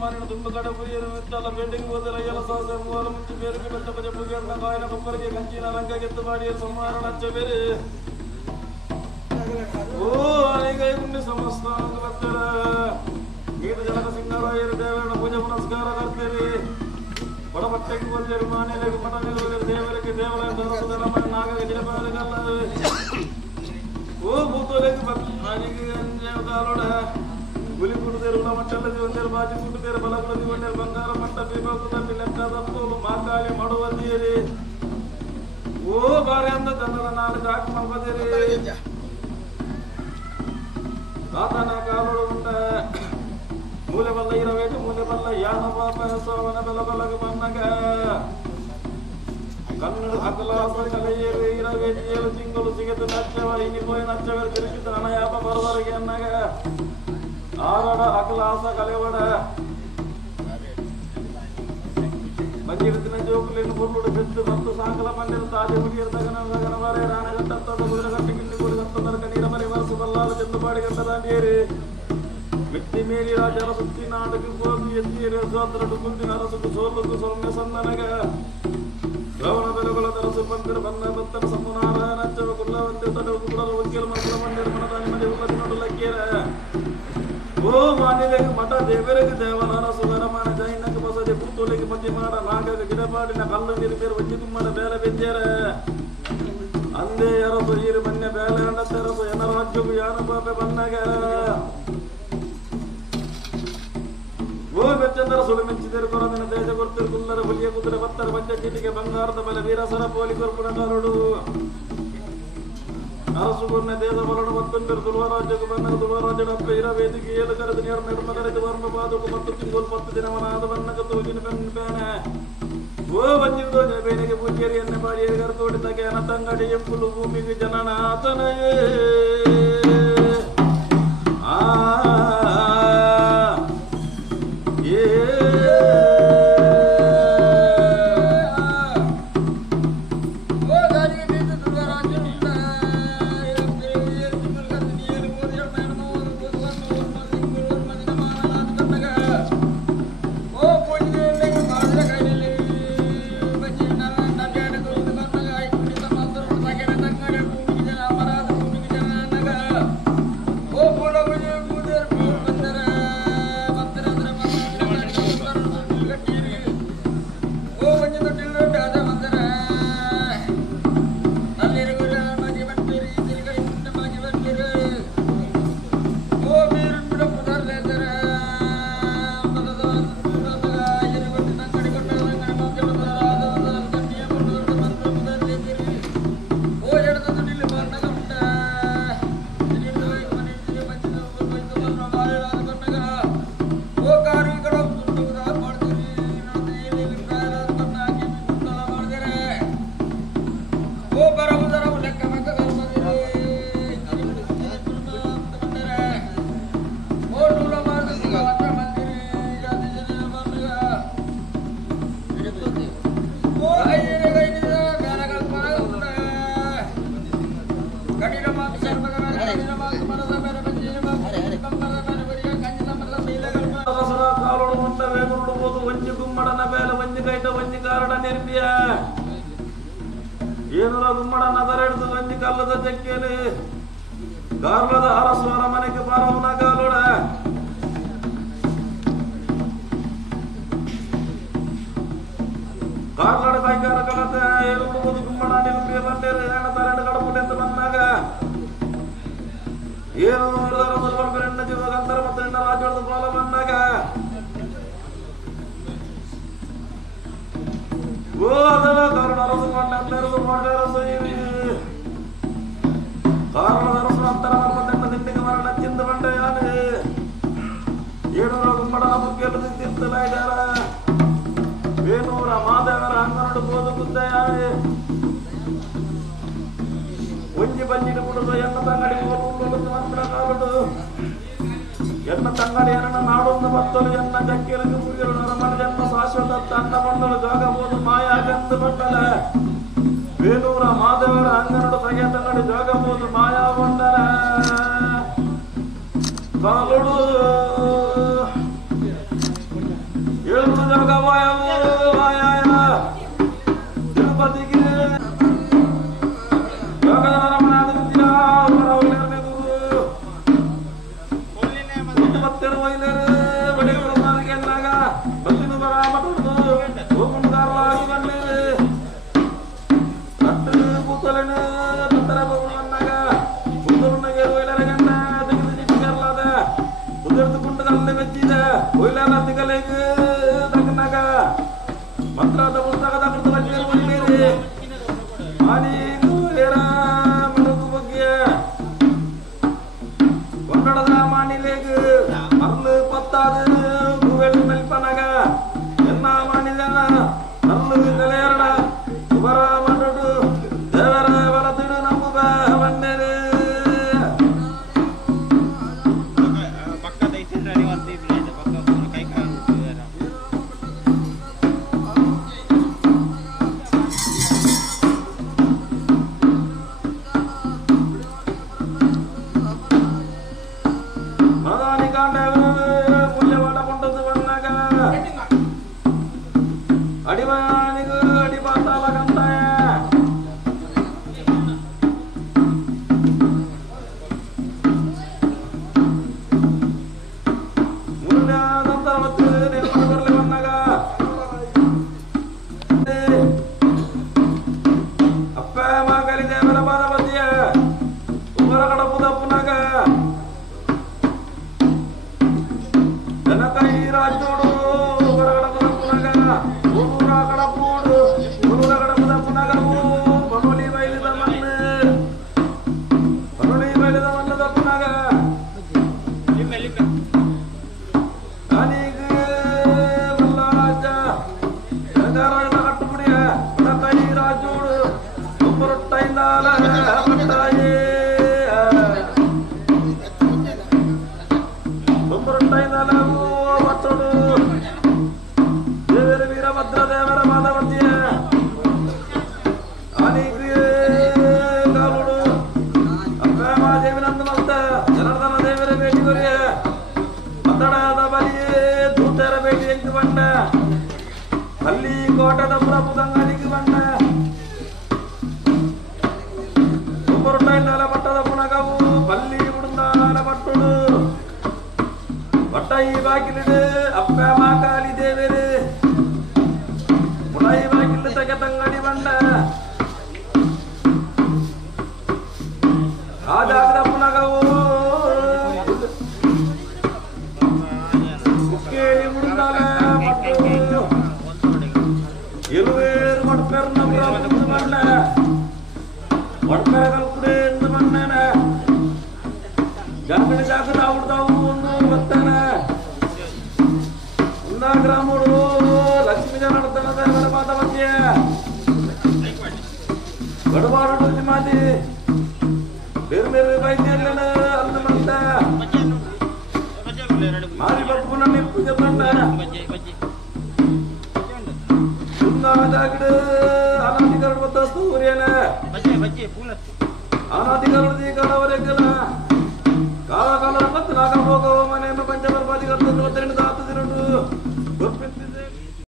ಮಾರಿನ ತುಂಬ ಕಡೆ ಪುರಿಯರು ಇಟ್ಟಲ್ಲ ಬೇಟೆಗೆ ಹೋದರೆ ಎಲ್ಲ ಸಾಹಸ ಮೂವರು ಮುಂಚೆ ಬೇರಿಗೆ ಬೆಟ್ಟ ಪಜ ಪುಗಿಯನ್ನ ಕಾಯಿನ ಕೊಪ್ಪರಿಗೆ ಕಂಚಿನ ರಂಗ ಗೆದ್ದು ಮಾಡಿ ಸಂಹಾರ ನಚ್ಚ ಬೇರೆ ಓ ಅನೇಕ ಪುಣ್ಯ ಸಮಸ್ತ ಭಕ್ತರ ಗೀತ ಜನಕ ಸಿಂಗರಾಯರು ದೇವರನ್ನ ಪೂಜೆ ಪುನಸ್ಕಾರ ಮಾಡ್ತೀರಿ ಬಡಪಟ್ಟೆಗೆ ಬಂದಿರು ಮಾನೆಲೆಗೆ ಮಠಗಳಿಗೆ ದೇವರಿಗೆ ದೇವರ ನಾಗಗೆ ಜಿಲಪಾಲಗಲ್ಲ ಓ ಭೂತೋಲೆಗೆ ಕಾಲೋಡ ಗುಲಿ ಕುಡಿದೇರು ಮಟ್ಟಲ್ಲಿ ಒಂದೇರು ಬಾಜಿ ಕುಡಿದೇರು ಬಲಗುಳದಿ ಒಂದೇರು ಬಂಗಾರ ಮಟ್ಟ ಬಿಗೋಕು ತಟ್ಟಿ ಲೆಕ್ಕ ತಪ್ಪೋಲು ಮಾಕಾಲಿ ಮಾಡುವಂದಿರಿ ಓ ಬಾರಿ ಅಂದ ಜನರ ನಾಳೆ ಜಾಕ್ ಮಲ್ಬದಿರಿ ತಾತನ ಕಾಲೋಡು ಉಂಟ ಮೂಲೆ ಬಲ್ಲ ಇರಬೇಕು ಮೂಲೆ ಬಲ್ಲ ಯಾನ ಪಾಪ ಸೋವನ ಬೆಲ ಬಲಗ ಬನ್ನಗ ಕನ್ನಡ ಅಕಲಾಸ ಕಲೆಯೇರು ಇರಬೇಕು 7 ತಿಂಗಳು ಸಿಗದು ನಚ್ಚವ ಇನಿ ಪೋಯ ನಚ್ಚವರು ತಿರುಗಿದ ಹಣಯಾಪ ಬರದವರಿಗೆ ಅನ್ನಗ ಆರಡ ಅಕಲಾಸ ಕಲೆವಡ ಬಂಜಿರುತ್ತಿನ ಜೋಕುಲಿನ ಬುರ್ಲುಡು ಬೆದ್ದು ಮತ್ತು ಸಾಕಲ ಮಂದಿರ ತಾಜೆ ಹುಡುಗಿಯರ ತಗನ ಬಾರೆ ರಾಣಗಟ್ಟ ಕುದುರೆ ಗಟ್ಟಿ ಗಿಂಡಿ ಕುಡಿಗಂತ ನರಕ ನೀರ ಮರಿ ಮನಸ್ಸು ಬಲ್ಲಾಲ ಚೆಂದು ಬಾಡಿ ಗಂಟ ದಾಂಡಿಯೇರಿ ವ್ಯಕ್ತಿ ಮೇರಿ ರಾಜರ ಸುತ್ತಿ ನಾಟಕ ಹೋಗಿ ಎತ್ತೀರಿ ಸೋದರಡು ಕುಂದಿನ ಅರಸುಕು ಸೋಲುಕು ಸೌಮ್ಯ ಸಂದನಗ ಶ್ರವಣ ಬೆಲಗಳ ತರಸು ಬಂದಿರ ಬಂದ ಭಕ್ತರ ಸಂಪುನಾರಾಯಣ ನಚ್ಚವ ಕುಳ್ಳವಂತೆ ತಡೆದು ಕುಡಲು ವಕೀಲ ಮಕ್ಕಳ ಮಂದಿರ ಮನದ ನಿಮ್ಮದಿ ಉಲ್ಲದಿ ನೋಡಲಕ್ಕೇರ ಓ ಮಾನಿಲೆಗೆ ಮಠ ದೇವರಿಗೆ ದೇವನಾರ ಸುಧರಮಣ ಜೈನಕ ಬಸದೆ ಪುತ್ತೂಲಿಗೆ ಮತಿ ಮಾಡ ನಾಗಗ ಗಿಡಪಾಡಿನ ಕಲ್ಲು ನಿರುಬೇರು ವಜ್ಜಿ ಕುಮ್ಮಡ ಬೇಲೆ ಬೆಂಜೇರ ಅಂದೇ ಅರಸು ಈರು ಮನ್ಯ ಬೇಲೆ ಅಂಡ ತೆರಸು ಎನ ರಾಜ್ಯವು ಯಾನ ಬಾಪೆ ಬನ್ನಗ ಓ ಬೆಚ್ಚಂದರ ಸುಳು ಮೆಚ್ಚಿದರು ಕೊರದಿನ ದೇಶ ಕೊಡ್ತಿರು ಕುಲ್ಲರ ಹುಲಿಯ ಕುದುರೆ ಬತ್ತರ ಬಜ್ಜ ಕಿಟಿಗೆ ಬಂಗಾರದ ಬಲೆ ವೀರಸರ ಪೋಲಿ ಕೊರ್ಪುಣಗಾರುಡು ಅರಸುಗುರ್ನ ದೇಶ ಬಲಡು ಮತ್ತೊಂದಿರು ತುಳುವರಾಜ್ಯಕ್ಕೆ ಬನ್ನಗ ತುಳುವರಾಜ್ಯದ ಅಪ್ಪ ಇರ ವೇದಿಕೆ ಏಳು ಕರೆದು ನೀರು ನಿರ್ಮಕರಿದು ವರ್ಮ ಪಾದಕು 10 ತಿಂಗಳು 10 ದಿನವನಾದ ಬನ್ನಗ ತೋಜಿನ ಪೆನ್ಪೇನೆ ಓ ಬಂಜಿರುದೋ ಬೇನೆಗೆ ಪೂಜೇರಿ ಎಣ್ಣೆ ಬಾಡಿಯರಿ ಕರೆತೋಡಿದಕ್ಕೆ ಅನತಂಗಡಿ ಎಂಬುಲು ಭೂಮಿಗೆ ಜನನಾಥನಯೇ ಏನರ ಗುಮ್ಮಡ ನಗರ ಹಿಡಿದು ಒಂಜಿ ಕಲ್ಲದ ಚೆಕ್ಕೇಲಿ ಗಾರ್ಲದ ಅರಸುವರ ಮನೆಗೆ ಬಾರವನ ಗಾಲೋಡ ಗಾರ್ಲಡ ಕೈಗಾರ ಕಲತೆ ಏರುವುದು ಗುಮ್ಮಡ ನಿಲ್ಪಿಯ ಬಂಡೇರಿ ಹೆಣ ತರಡು ಕಡಪುಡಿ ಅಂತ ಬಂದಾಗ ಏನು ಹೆಣ್ಣ ಜೀವ ಗಂಧರ ಮತ್ತು ಹೆಣ್ಣ ರಾಜ್ಯದ ಪಾಲ ಬಂದಾಗ ಓ ಅದರ ಕಾರಣ ಅರಸು ಮಂಡರಸು ಮಂಡರಸು ಕಾರಣದ ಅರಸು ಅಂತರ ಮರ್ಮದಂಡ ದಿಂಡಿಗೆ ಮರಣ ಚಿಂದ ಬಂಡ ಯಾನೆ ಏನೂರ ಗುಮ್ಮಡನ ಮುಖ್ಯಲು ತಿಂತಿರ್ತಲ ಇದಾರ ಬೇನೂರ ಮಾದೇವರ ಹಂಗನಡು ಬೋದು ಗುದ್ದ ಯಾನೆ ಒಂಜಿ ಬಂಜಿನ ಬಿಡುದು ಎನ್ನ ತಂಗಡಿ ಉಳ್ಳೊಂದು ಮಂತ್ರ ಕಾಲುಡು ಎನ್ನ ತಂಗಡಿ ಎನ್ನ ನಾಡೊಂದು ಬತ್ತಲು ಎನ್ನ ಜಕ್ಕಿಲಕ್ಕೆ ಮುಗಿರು ನರಮಣ ಜನ್ಮ ಶಾಶ್ವತ ಅನ್ನ ಬಂದಳು ಜೋಗಬಹುದು ಮಾಯಾಗಂದು ಬಂಡಲ ಬೇನೂರ ಮಾದೇವರ ಹಂಗನಡು ಬಗೆ ತಂಗಡಿ ಜೋಗಬಹುದು ಮಾಯಾ ಬಂಡಲ ಕಾಲುಡು കന്നടത മാണിലേക്ക് മറന്ന് പത്താത് കുവൽ മെൽപ്പനക എന്നാ മാണിലാണ് നല്ലു നിലയറട ഉപറ മണ്ടു ദേവര വളത്തിടു നമ്പുബ വണ്ണര്